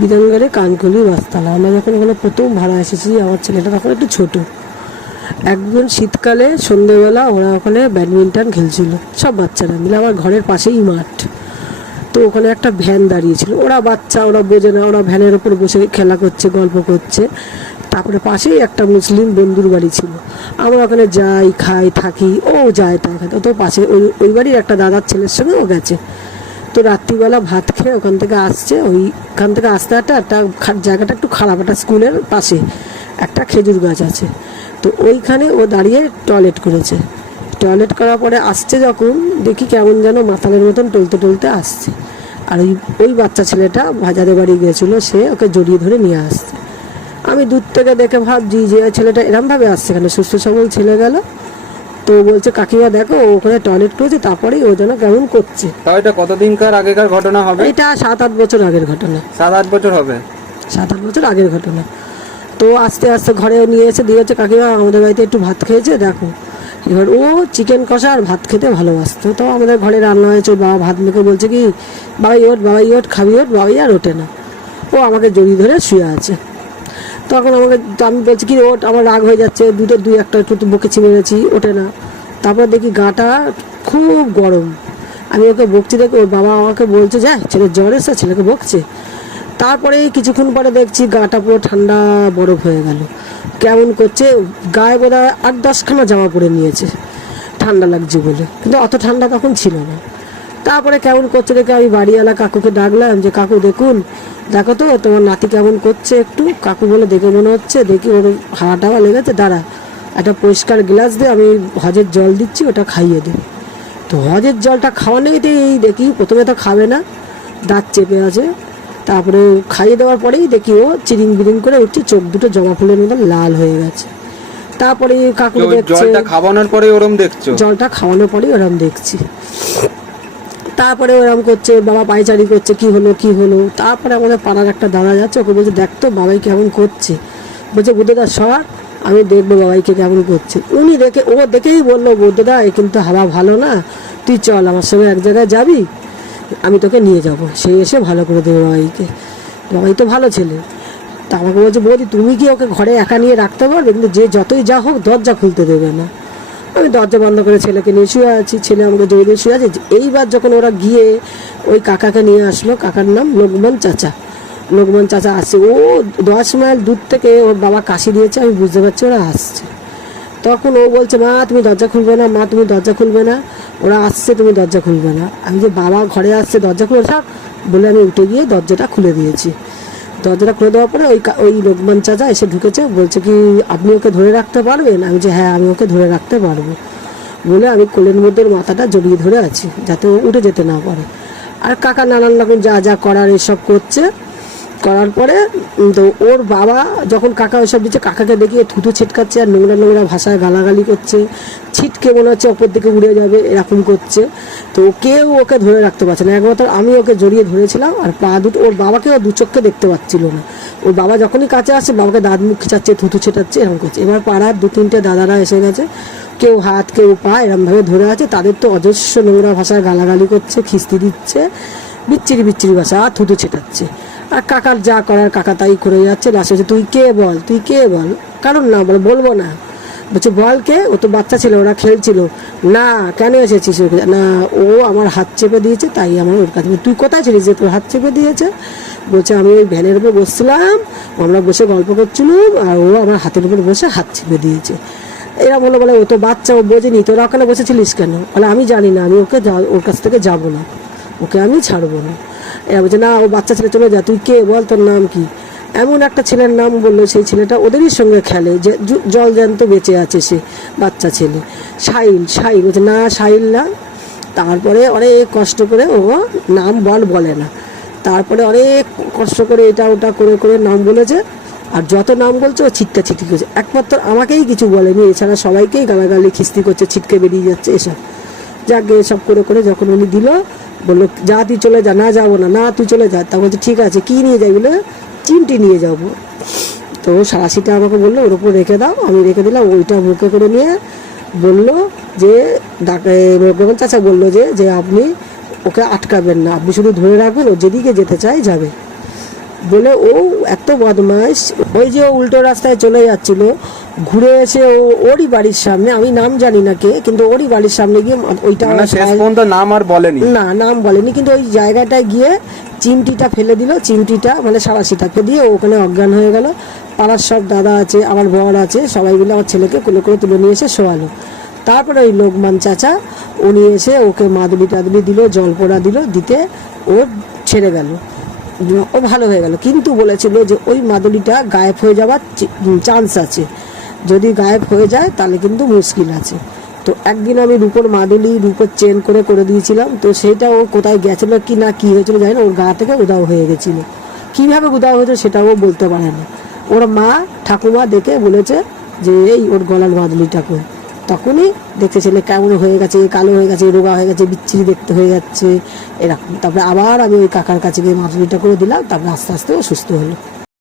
বিধানগড়ে কানকলি বাসতলা। আমরা যখন ওখানে প্রথম ভাড়া এসেছি, আমার ছেলেটা তখন একটু ছোট। একদিন শীতকালে সন্ধ্যেবেলা ওরা ওখানে ব্যাডমিন্টন খেলছিল, সব বাচ্চারা মিলে। আমার ঘরের পাশেই মাঠ, তো ওখানে একটা ভ্যান দাঁড়িয়েছিল। ওরা বাচ্চা, ওরা বোঝে না, ওরা ভ্যানের ওপর বসে খেলা করছে, গল্প করছে। তারপরে পাশেই একটা মুসলিম বন্ধুর বাড়ি ছিল। আমরা ওখানে যাই, খাই, থাকি। ও যায় তাই খাতে, তো পাশে ওই বাড়ির একটা দাদার ছেলের সঙ্গে ও গেছে। তো রাত্রিবেলা ভাত খেয়ে ওখান থেকে আসছে। ওইখান থেকে আসতে একটা জায়গাটা একটু খারাপ, একটা স্কুলের পাশে একটা খেজুর গাছ আছে। তো ওইখানে ও দাঁড়িয়ে টয়লেট করেছে। টয়লেট করার পরে আসছে যখন, দেখি কেমন যেন মাতালের মতন টলতে টলতে আসছে। আর ওই বাচ্চা ছেলেটা ভাজাদের বাড়ি গিয়েছিল, সে ওকে জড়িয়ে ধরে নিয়ে আসছে। আমি দূর থেকে দেখে ভাবছি যে ছেলেটা এরমভাবে আসছে কেন, সুস্থ সবল ছেলে গেল। তো বলছে কাকিমা দেখো, ও ওখানে টয়লেট করেছে, তারপরেই ও যেন কেমন করছে। তাও এটা কতদিনকার আগেকার ঘটনা হবে? এটা 7-8 বছর আগের ঘটনা। 7-8 বছর হবে। 7-8 বছর আগের ঘটনা। তো আস্তে আস্তে ঘরে নিয়ে এসে দিয়েছে, কাকিমা আমাদের বাড়িতে একটু ভাত খেয়েছে দেখো। এবার ও চিকেন কষা আর ভাত খেতে ভালোবাসতো। তো আমাদের ঘরে রান্না হয়েছে, বাবা ভাত মেখে বলছে কি, বাবাই ওঠ, বাবাই ওঠ, খাবি ওঠ। বাবাই আর ওঠে না, ও আমাকে জড়িয়ে ধরে শুয়ে আছে। তখন আমি বলছি কি ওঠ, আমার রাগ হয়ে যাচ্ছে, দুই একটা একটু বকেছি, মেরেছি, ওঠে না। তারপরে দেখি গাটা খুব গরম। আমি ওকে বকছি দেখে ওর বাবা আমাকে বলছে যে ছেলের জ্বর এসে, ছেলেকে বকছে। তারপরে কিছুক্ষণ পরে দেখছি গাটা পুরো ঠান্ডা বরফ হয়ে গেল। কেমন করছে, গায়ে বোধহয় 8-10খানা জামা পরে নিয়েছে, ঠান্ডা লাগছে বলে, কিন্তু অত ঠান্ডা তখন ছিল না। তারপরে কেমন করছে দেখে আমি বাড়িওয়ালা কাকুকে ডাকলাম যে কাকু দেখুন, দেখো তো তোমার নাতি কেমন করছে একটু। কাকু বলে দেখে মনে হচ্ছে, দেখি ওর হাওয়া টাওয়া লেগেছে, দাঁড়া একটা পরিষ্কার গ্লাস দিয়ে আমি হজের জল দিচ্ছি, ওটা খাইয়ে দে। তো হজের জলটা খাওয়ানোই এই দেখি, প্রথমে তো খাবে না, দাঁত চেপে আছে। তারপরে খাইয়ে দেওয়ার পরেই দেখি ও চিরিং বিরিং করে উঠছে, চোখ দুটো জবা ফুলের মতন লাল হয়ে গেছে। তারপরে কাকু দেখছে জলটা খাওয়ানোর পরে ওরম দেখছো? জলটা খাওয়ানোর পরেই ওরম দেখছি। তারপরে ওরম করছে, বাবা পায়চারি করছে, কি হলো কি হলো। তারপরে আমাদের পাড়ার একটা দাদা যাচ্ছে, ওকে বলছে দেখ তো বাবাই কেমন করছে। বলছে বুদ্ধদা সর, আমি দেখবো বাবাইকে কেমন করছে। ও দেখেই বললো, বুদ্ধদা এ কিন্তু হাওয়া ভালো না, তুই চল আমার সঙ্গে এক জায়গায় যাবি, আমি তোকে নিয়ে যাব, সে এসে ভালো করে দেবে বাবাইকে। বাবাই তো ভালো ছেলে। তা আমাকে বলছে বৌদি তুমি কি ওকে ঘরে একা নিয়ে রাখতে পারবে, কিন্তু যে যতই যা হোক দরজা খুলতে দেবে না। আমি দরজা বন্ধ করে ছেলেকে নিয়ে শুয়ে আছি, ছেলে আমাকে জড়িয়ে দিয়ে শুয়ে আছে। এইবার যখন ওরা গিয়ে ওই কাকাকে নিয়ে আসলো, কাকার নাম লোকমান চাচা। লোকমান চাচা আসছে, ও 10 মাইল দূর থেকে ওর বাবা কাশি দিয়েছে, আমি বুঝতে পারছি ওরা আসছে। তখন ও বলছে মা তুমি দরজা খুলবে না, মা তুমি দরজা খুলবে না, ওরা আসছে তুমি দরজা খুলবে না। আমি যে বাবা ঘরে আসছে দরজা খুলে থাক বলে আমি উঠে গিয়ে দরজাটা খুলে দিয়েছি। দরজাটা খুলে দেওয়ার পরে ওই লোকমান চাচা এসে ঢুকেছে, বলছে কি আপনি ওকে ধরে রাখতে পারবেন? আমি যে হ্যাঁ আমি ওকে ধরে রাখতে পারবো বলে আমি কোলের মধ্যে ওর মাথাটা জড়িয়ে ধরে আছি, যাতে ও উঠে যেতে না পারে। আর কাকা নানান রকম যা যা করার এসব করছে। করার পরে তো ওর বাবা যখন কাকা ওইসব দিচ্ছে, কাকাকে দেখিয়ে থুতু ছিটকাচ্ছে আর নোংরা নোংরা ভাষায় গালাগালি করছে, ছিটকে মনে হচ্ছে অপর দিকে উড়ে যাবে এরকম করছে। তো কেউ ওকে ধরে রাখতে পারছে না, একমাত্র আমি ওকে জড়িয়ে ধরেছিলাম। আর পা দুটো, ওর বাবাকে ও দু চোখকে দেখতে পাচ্ছিল না। ওর বাবা যখনই কাছে আসছে বাবাকে দাঁত মুখ খিচাচ্ছে, থুতু ছেটাচ্ছে, এরকম করছে। এবার পাড়ার 2-3টে দাদারা এসে গেছে, কেউ হাত কেউ পা এরমভাবে ধরে আছে। তাদের তো অজস্র নোংরা ভাষায় গালাগালি করছে, খিস্তি দিচ্ছে, বিচ্ছিরি বিচ্ছিরি ভাষা, আর থুতু ছেটাচ্ছে। আর কাকার যা করার কাকা তাই করে যাচ্ছে। লাস্টে হচ্ছে তুই কে বল, তুই কে বল, কারণ না বলবো না। বলছে বল কে, ও তো বাচ্চা ছিল, ওরা খেলছিল। না কেন এসেছিস? না ও আমার হাত চেপে দিয়েছে, তাই আমার ওর কাছে। তুই কোথায় ছিলিস যে তোর হাত চেপে দিয়েছে? বলছে আমি ওই ভ্যানের উপর বসছিলাম, আমরা বসে গল্প করছিলাম, আর ও আমার হাতের উপর বসে হাত চেপে দিয়েছে। এরা বলে ও তো বাচ্চা, ও বোঝেনি, তোরা ওখানে বসেছিলিস কেন? বলে আমি জানি না, আমি ওর কাছ থেকে যাবো না, ওকে আমি ছাড়বো না। এরা বলছে না ও বাচ্চা ছেলে, চলে যা, তুই কে বল, তোর নাম কি? এমন একটা ছেলের নাম বললো, সেই ছেলেটা ওদেরই সঙ্গে খেলে, যে জল জ্যান্ত বেঁচে আছে, সে বাচ্চা ছেলে, সাহিল। বলছে না সাহিল না। তারপরে অনেক কষ্ট করে ও নাম বলে না। তারপরে অনেক কষ্ট করে এটা ওটা করে করে নাম বলেছে। আর যত নাম বলছে ও ছিটকা ছিটকি করছে, একমাত্র আমাকেই কিছু বলেনি, এছাড়া সবাইকেই গালাগালি খিস্তি করছে, ছিটকে বেরিয়ে যাচ্ছে এসব। যাকে এসব করে করে যখন উনি দিল, বললো যা তুই চলে যা। না যাবো না, না তুই চলে যা। তা বলছে ঠিক আছে, কী নিয়ে যাই? বলে চিমটি নিয়ে যাবো। তো সারাশিটা আমাকে বললো ওর উপর রেখে দাও, আমি রেখে দিলাম। ওইটা মুখে করে নিয়ে বললো যে রঘুবন চাচা বললো যে আপনি ওকে আটকাবেন না, আপনি শুধু ধরে রাখবেন, ও যেদিকে যেতে চায় যাবে। বলে ও এত বদমাইশ, ওই যে ও উল্টো রাস্তায় চলে যাচ্ছিল, ঘুরে এসে ওরই বাড়ির সামনে, আমি নাম জানি না কে, কিন্তু ওরই বাড়ির সামনে গিয়ে ওইটা মানে শেষ পর্যন্ত নাম আর বলেনি? না, নাম বলেনি, কিন্তু ওই জায়গাটায় গিয়ে চিমটিটা ফেলে দিল, চিমটিটা মানে সারাশিটাকে দিয়ে ওখানে অজ্ঞান হয়ে গেল। পাড়ার সব দাদা আছে, আমার বর আছে, সবাই মিলে আমার ছেলেকে কোলে করে তুলে নিয়ে এসে শোয়ালো। তারপরে ওই লোকমান চাচা উনি এসে ওকে মাদুলি টাদুলি দিল, জল পোড়া দিল, দিতে ও ছেড়ে গেল, ও ভালো হয়ে গেল। কিন্তু বলেছিল যে ওই মাদুলিটা গায়েব হয়ে যাওয়ার চান্স আছে, যদি গায়েব হয়ে যায় তাহলে কিন্তু মুশকিল আছে। তো একদিন আমি রূপোর মাদুলি, রূপোর চেন করে করে দিয়েছিলাম, তো সেইটা ও কোথায় গেছিলো কি না কী হয়েছিল জানি না, ওর গা থেকে উধাও হয়ে গেছিলো। কীভাবে উধাও হয়েছে সেটাও বলতে পারে না। ওর মা ঠাকুমা দেখে বলেছে যে এই ওর গলার মাদুলিটা কই, তখনই দেখছে ছেলে কেমন হয়ে গেছে, কালো হয়ে গেছে, রোগা হয়ে গেছে, বিচ্ছিরি দেখতে হয়ে যাচ্ছে এরকম। তারপরে আবার আমি ওই কাকার কাছে গিয়ে মাদুলিটা করে দিলাম, তারপরে আস্তে আস্তে ও সুস্থ হলো।